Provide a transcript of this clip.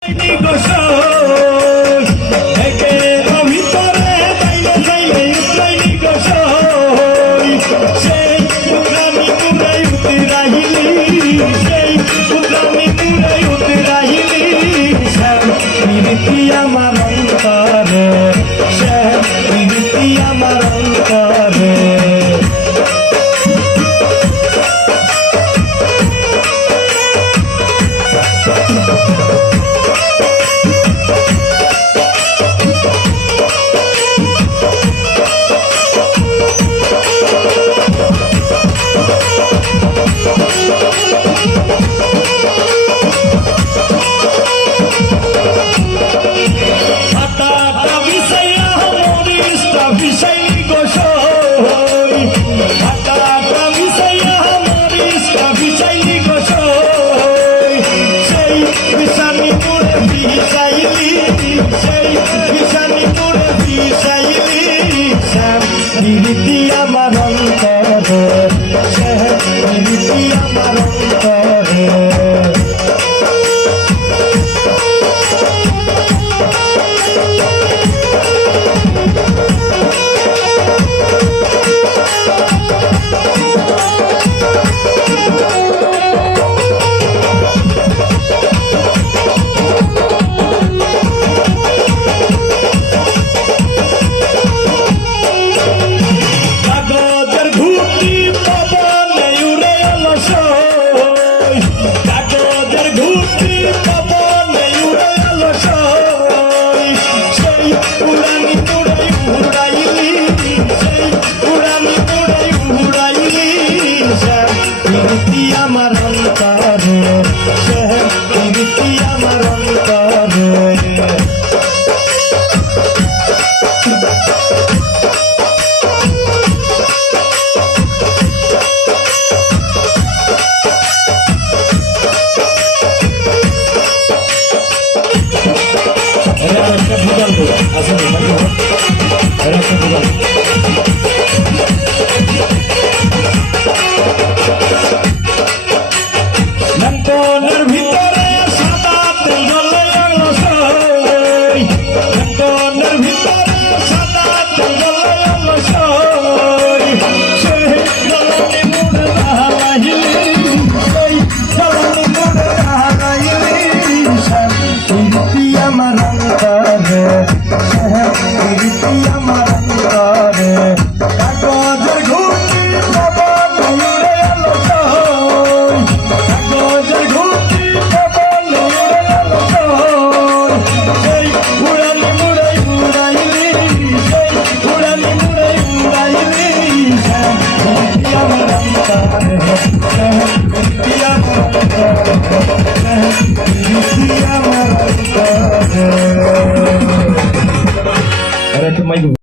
আমার অন্তরে আমার অন্তরে আমার অন্তরে আমার অন্তরে আমার অন্তরে আমার অন্তরে একটা ভুগাল আসলে একটা ভুগাল লঙ্কনের ভিতরে সাদা তেল জ্বলে গেল সই লঙ্কনের ভিতরে সাদা তেল জ্বলে গেল সই সেই জ্বলনি মুড়ে হারাইলি সেই জ্বলনি মুড়ে হারাইলি প্রীতি আমার অন্তরে প্রীতি আমার অন্তরে কাগজের ঘুটি পবন উড়ে এল Ada kemai